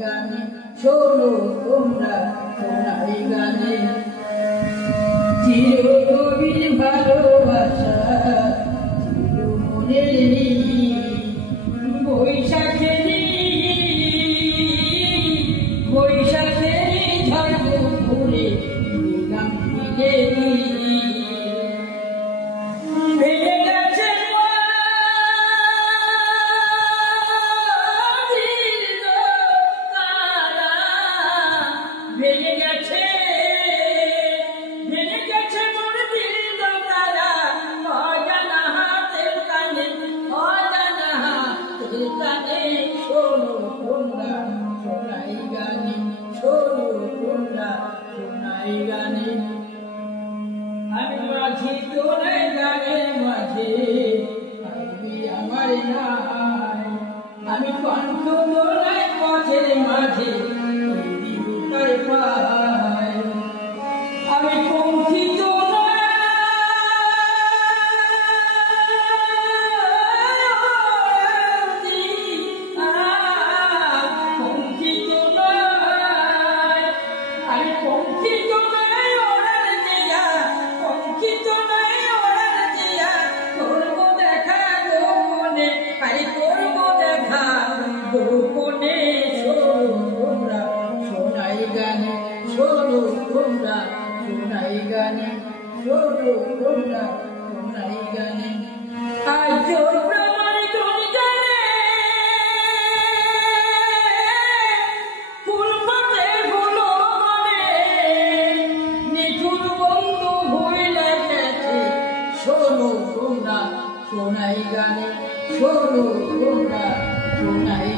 গানে শোনো তোমরা সোনাই গানে চির গভীর ভালোবাসা মনের বৈশাখেরি ঝড় ঘুরে গান ভেঙে গেছে ভেঙে গেছে মোর দিল তারা অজানা হাতের কানে শোনো তোমরা সোনাই গানে শোনো তোমরা সোনাই গানে আমি মাঝি তোরাই গানের মাঝে আমার নাই আমি কণ্ঠ তোরাই পথের মাঝে আমি কঙ্কিত গোপনে তোমরা সোনাই গানে শোনো তোমরা সোনাই গানে শোনো তোমরা সোনাই গানে আজ প্রমাণ কোন জানে ফুল ফটে হলো মনে নিঠুর বন্ধু ভুলে গেছে শোনো তোমরা সোনাই গানে শোনো তোমরা সোনাই